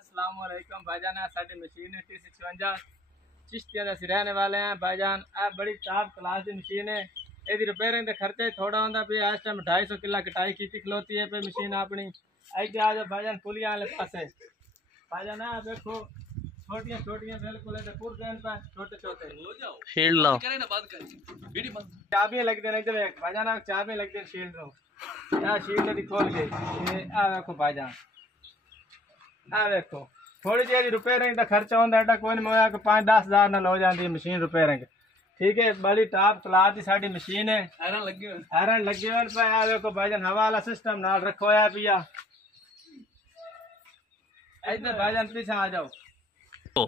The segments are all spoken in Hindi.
अस्सलाम वालेकुम भाईजान। साडी मशीन है T56 चिश्तियां दा रहने वाले हैं भाईजान। आ बड़ी टॉप क्लास की मशीन है। ਇਹਦੀ ਰਿਪੇਅਰਿੰਗ ਦਾ ਖਰਚਾ ਹੀ ਥੋੜਾ ਹੁੰਦਾ ਵੀ ਇਸ ਟਾਈਮ 250 ਕਿੱਲਾ ਕਟਾਈ ਕੀਤੀ ਖਲੋਤੀ ਹੈ ਪਈ ਮਸ਼ੀਨ ਆਪਣੀ। ਇੱਥੇ ਆ ਜਾ ਭਾਈਜਾਨ ਪੁਲੀਆਂ ਵਾਲੇ ਪਾਸੇ ਭਾਈਜਾਨ ਆ ਦੇਖੋ छोटियां छोटियां बिल्कुल है पुर देन पे छोटे छोटे हो जाओ शील्ड लो करे ना बात कर वीडियो बंद चाबी लग देने इधर एक भाईजान चाबी लग दे शील्ड रो आ शील्ड दी खोल के आ देखो भाईजान आ देखो थोड़ी जी रिपेयरिंग का खर्चा होंदा एटा कोई नहीं मोया को 5-10 हज़ार नाल हो जाती है मशीन रिपेयरिंग। ठीक है बड़ी टॉप क्लास की साडी मशीन है। आयरन लगे हुए पे आ देखो भाईजान हवाला सिस्टम नाल रखो है पिया। इधर भाईजान पीछे आ जाओ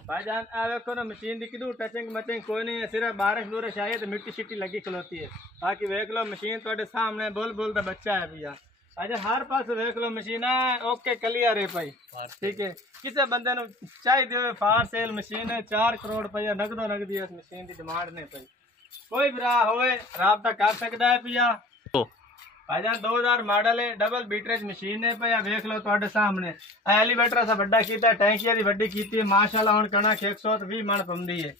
भाईजान आ देखो ना मशीन दी किदू टचिंग मचिंग कोई नहीं है, सिर्फ बारिश बुरिश आई है तो मिट्टी शिट्टी लगी खलोती है। बाकी देख लो मशीन थोड़े सामने बुल दा बच्चा है भैया। अच्छा हर पास देख लो मशीन है ओके क्लियर है भाई। ठीक है किसी बंदे नु चाहिए फार सेल मशीन है 4 करोड़ रुपया नगदो नगदी इस मशीन की डिमांड ने भाई। कोई भरा होए राबता कर सकता है भैया। भाईजान 2000 मॉडल है डबल बीटरेज मशीन है भैया देख लो थोड़े सामने। एलीवेटर सा बड़ा कीता टैंकिया दी वड्डी कीती है माशाल्लाह हुण कणक 120 मन पौंदी है।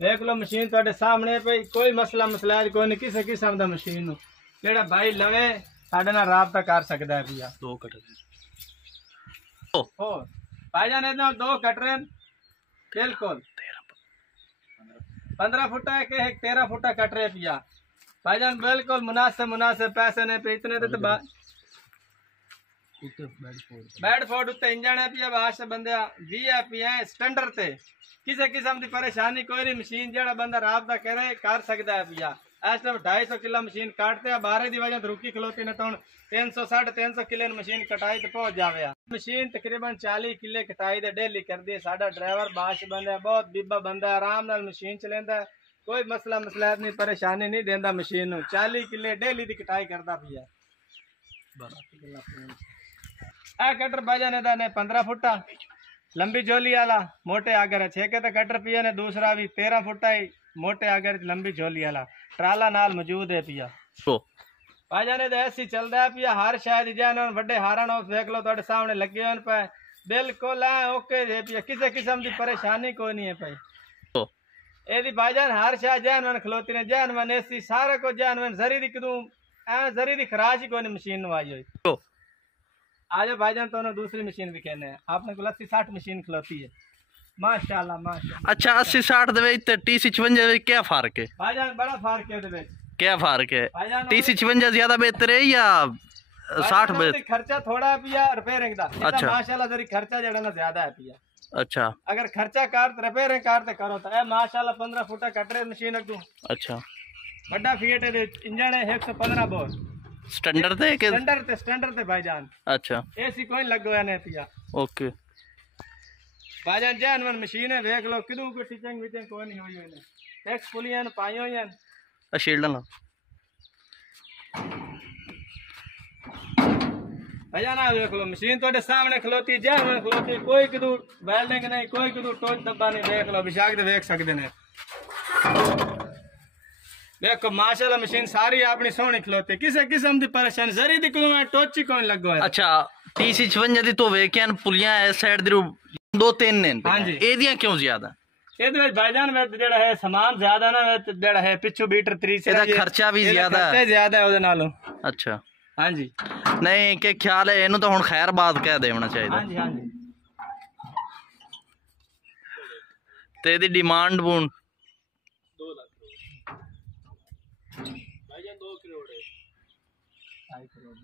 देख लो मशीन थोड़े सामने पे कोई मसला कोई नहीं किसी किस्म दा मशीन नु जेड़ा भाई लवे साडे नाल राबता कर सकदा है भैया। 2 कटर हो भाईजान इधर 2 कटर बिल्कुल 15 फुट है के 13 फुट कटर है भैया। भाईजान बिल्कुल मुनासिब पैसे ने पे इतने तो बेडफोर्ड उत्ते इंजन है पिया बाश बंदे वीआईपी है स्टैंडर्ड ते किसी किस्म की परेशानी कोई नहीं मशीन जेड़ा बंदा राबता करे कर सकता है पिया। इस टाइम 250 किलो मशीन काटते हैं 12 की वजह रुकी खलोती ने तो 300-350 किले मशीन कटाई तो पहुंच जावे। मशीन तकरीबन 40 किले कटाई दे डेली कर दी। साडा ड्राइवर बाश बंदा बहुत बीबा बंदा आराम नाल मशीन चलेंदा कोई मसला नहीं परेशानी नहीं देंदा मशीन 40 किले डेली की कटाई करता पिया। ए कटर भाईजान ने 15 फुटा लंबी झोली वाला मोटे आगर है 6 के तो कटर पिया ने दूसरा भी 13 फुटा ही मोटे आगर लंबी झोली वाला ट्राला नाल मौजूद है पिया। भाईजान ऐसी चलता है पिया हर शायद जैन बड़े हारण देख लो थोड़े सामने लगे हुए पे बिल्कुल ओके है पिया किसी किस्म की परेशानी कोई नहीं है भाई। एदी भाईजान हर शाह जैन खलोती ने जैन मन एसी सारा को जैन मन जरी दी कदू जरी दी खराश ही कोई मशीन आई हुई। आज भाईजान तो दूसरी मशीन भी कहने हैं आपने को 80-60 मशीन खलोती है माशाल्लाह माशाल्लाह। अच्छा 80-60 दे विच ते T56 दे क्या फर्क है भाईजान? बड़ा फर्क है दे विच। क्या फर्क है? T56 ज्यादा बेहतर है या 60 बेहतर? खर्चा थोड़ा है पिया रिपेयरिंग दा। अच्छा माशाल्लाह जरी खर्चा जेड़ा ना ज्यादा है पिया। अच्छा अगर खर्चा कर रिपेयरिंग करते करो तो माशाल्लाह 15 फुटा कटरे मशीन अगू। अच्छा बड़ा फिएट है इंजन है 115 बोर स्टैंडर्ड थे के स्टैंडर्ड थे भाईजान। अच्छा एसी कोई लगो है नहीं पिया। ओके भाईजान जैन मशीन है देख लो किदू को टिचिंग विचिंग कोई नहीं हुई है टैक्स पुलियां पाई हुई हैं आ शील्ड ला भाईजान देख लो मशीन थोड़े सामने खलोती जैन खलोती कोई किदू वेल्डिंग नहीं कोई किदू टोच दब्बा नहीं देख लो विशाख दे देख सकते हैं। देखो माशाल्लाह मशीन सारी अपनी सोहनी खलोती किसी किस्म की परेशानी जरी दी कोई टोच ही कोई लगो है। अच्छा T56 दी तो वेखियां पुलियां इस साइड दी 2-3 ने हां जी एदियां क्यों ज्यादा? ਇਹਦੇ ਵਿੱਚ ਭਾਈਜਾਨ ਜਿਹੜਾ ਹੈ ਸਮਾਨ ਜ਼ਿਆਦਾ ਨਾ ਜਿਹੜਾ ਹੈ ਪਿੱਛੋਂ ਬੀਟਰ 3 से ਇਹਦਾ ਖਰਚਾ ਵੀ ਜ਼ਿਆਦਾ ਹੈ ਜ਼ਿਆਦਾ ਹੈ ਉਹਦੇ ਨਾਲੋਂ। ਅੱਛਾ ਹਾਂਜੀ ਨਹੀਂ ਕਿ ਖਿਆਲ ਹੈ ਇਹਨੂੰ ਤਾਂ ਹੁਣ ਖੈਰਬਾਦ ਕਹਿ ਦੇਣਾ ਚਾਹੀਦਾ। ਹਾਂਜੀ ਹਾਂਜੀ ਤੇ ਇਹਦੀ ਡਿਮਾਂਡ ਬੂਨ 2 ਲੱਖ ਭਾਈਜਾਨ 2 ਕਰੋੜ ਹੈ 2.5 ਕਰੋੜ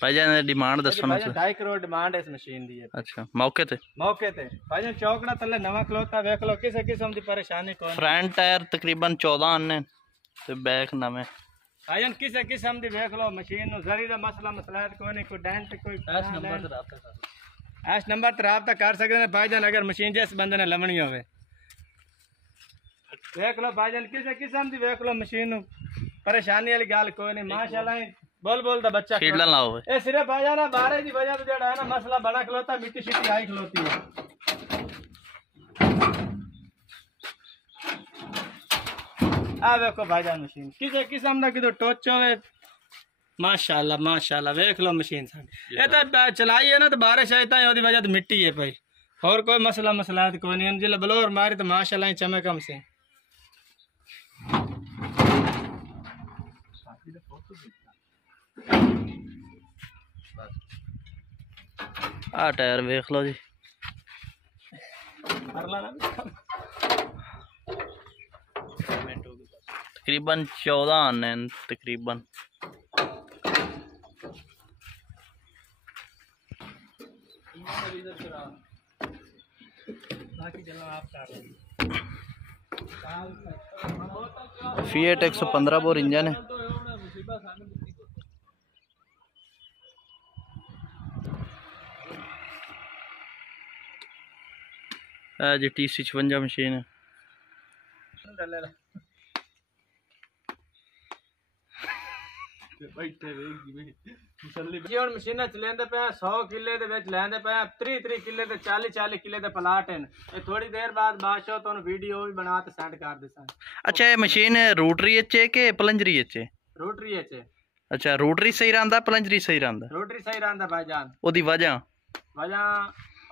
भाईजान डिमांड दसो ना 2.5 करोड़ डिमांड है इस मशीन दी है। अच्छा मौके ते भाईजान चौकड़ा तले नवा खलोता देख लो किसी किस्म की परेशानी कोई। फ्रंट टायर तकरीबन 14 आने ते बैक नवे भाईजान किसी किस्म की देख लो मशीन नु जरी दा मसला कोई नहीं कोई डेंट कोई एस नंबर ते राबता कर सकदे ने भाईजान अगर मशीन जिस बंदे ने लवनी होवे। देख लो भाईजान किसी किस्म की देख लो मशीन नु परेशानी वाली गल कोई नहीं माशाल्लाह बोल दा बच्चा खेलना लाओ ए सिर्फ भाईजान बारे दी वजह तो जेड़ा है ना मसला बड़ा खलोता मिट्टी शिट्टी आई खलोती है। आ देखो भाईजान मशीन किसी किस्म दा किदो टोच होवे माशाल्लाह माशाल्लाह देख लो मशीन साडी ए तो चलाई है ना तो बारिश आई ता ओदी वजह तो मिट्टी है भाई। और कोई मसला मसलात कोई नहीं, जिले ब्लोर मारी तो माशाल्लाह ही चमे कम से। आ टायर वेख लो जी, तकरीबन 14 आने तकरीबन। Fiat 115 बोर इंजन है। जी T56 मशीन है। जी हुण मशीनां चलेंदे पे 100 किले दे विच लैंदे पे 30 किले ते 40 किले दे प्लाट हैं। ये थोड़ी देर बाद बादशाह तुहानू वीडियो भी बना ते सेंड कर देसां। अच्छा ये मशीन रोटरी है कि पलंजरी है? रोटरी है। अच्छा रोटरी सही रहा पलंजरी सही रहा? रोटरी सही रहा भाईजान। ओदी वजह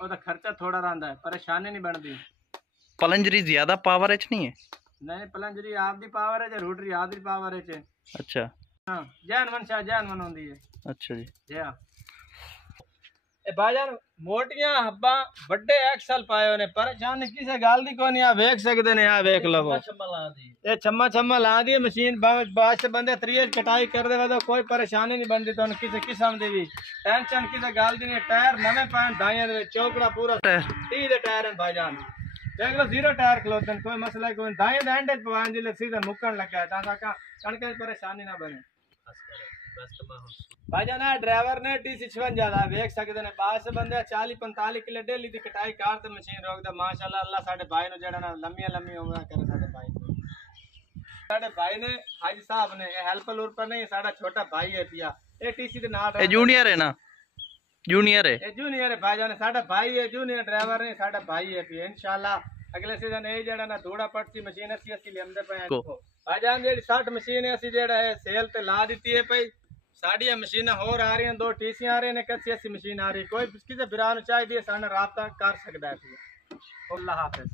ओदा खर्चा थोड़ा रहा है, परेशानी नहीं बनती। पलंजरी ज्यादा पावर है नहीं है? नहीं पलंजरी आपदी पावर है, रोटरी आपदी पावर है। अच्छा हाँ जैन मन शाह जैन मन होंदी है। अच्छा जी जी हाँ। ए भाईजान मोटियां हब्बा बड़े एक्सल पाए ने, परेशानी किसी गल दी कोई नहीं। आ वेख सकदे ने, आ वेख लवो ये छम्मा ला दी मशीन। बाद से बंदे त्रिये कटाई कर दे तो कोई परेशानी नहीं बनती तुहानू किसी किस्म दी भी, टेंशन किसी गल दी नहीं। टायर नवे पान दाइयां दे चौकड़ा पूरा 30 दे टायर हैं भाईजान। देख लो 0 टायर खलोते कोई मसला कोई। दाइयां दे एंड पवान जिले सीधा मुकन लगा है तां कणके परेशानी ना बने भाईजान। ड्राइवर ने T56 ज्यादा वेख सकते हैं। बाद से बंदे 40-45 किलो डेली की कटाई कार ते मशीन रोकदा। माशाल्लाह अल्लाह साडे भाई नु जेड़ा ना लम्मी उम्र करे। साडे भाई ने हाजी साहब ने हेल्पर उर्पर नहीं, साडा छोटा भाई है पिया। ए टीसी दे नाल ए जूनियर है ना? जूनियर है, ए जूनियर है भाईजान। साडा भाई है, जूनियर ड्राइवर नहीं, साडा भाई है पिया। इंशाल्लाह अगले सीजन ए जेड़ा ना धूड़ा पटसी मशीन 80 लेंदे पे भाईजान। जेड़ी 60 मशीन है जेड़ा है सेल ते ला दी है पई। साड़ियां मशीन होर आ रही हैं, 2 टीसी आ रहे हैं, 80 मशीन आ रही है। कोई किसी बिरा चाहिए साढ़े राबता कर सकता है। अल्लाह हाफिज।